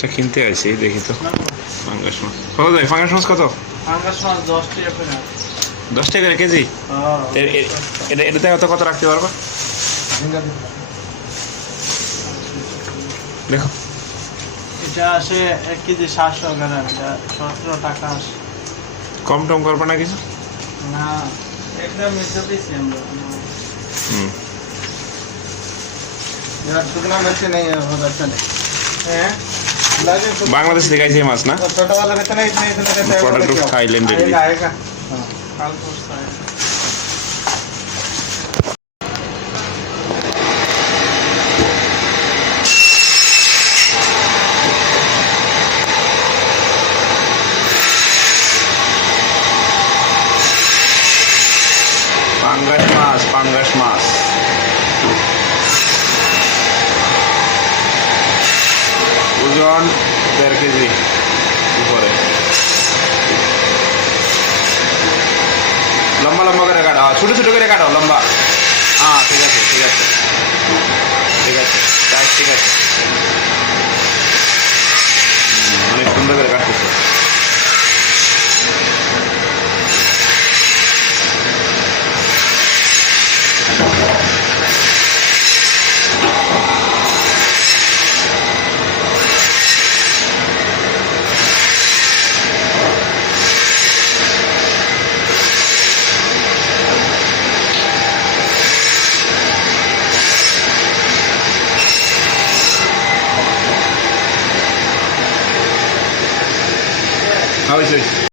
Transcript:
মাছটা কিনতে আইছি দেখি তো। ফাঙ্গাস মাছ। কত দেয় ফাঙ্গাস মাছ কত? ফাঙ্গাস মাছ দশ টাকা করে দশ টাকা করে কেজি? হ্যাঁ। এটা এটাতে কত কত রাখতে পারব? দেখো। এটা আসে এক কেজি সাতশো গ্রাম এটা সতেরো টাকা আসে। কম টম করব না কিছু? না একদম মিশাতেছি আমরা। হুম। শুকনো মাছ নেই হ্যাঁ। বাংলাদেশ থেকে আইছে মাছ না? ছোটবেলা বেতনে প্রোডাক্ট অফ থাইল্যান্ড ওজন দেড় কেজি উপরে। লম্বা লম্বা করে কাটো। হ্যাঁ, ছোটো ছোটো করে কাটো লম্বা। হ্যাঁ ঠিক আছে ঠিক আছে। ঠিক আছে ঠিক আছে। આવે છે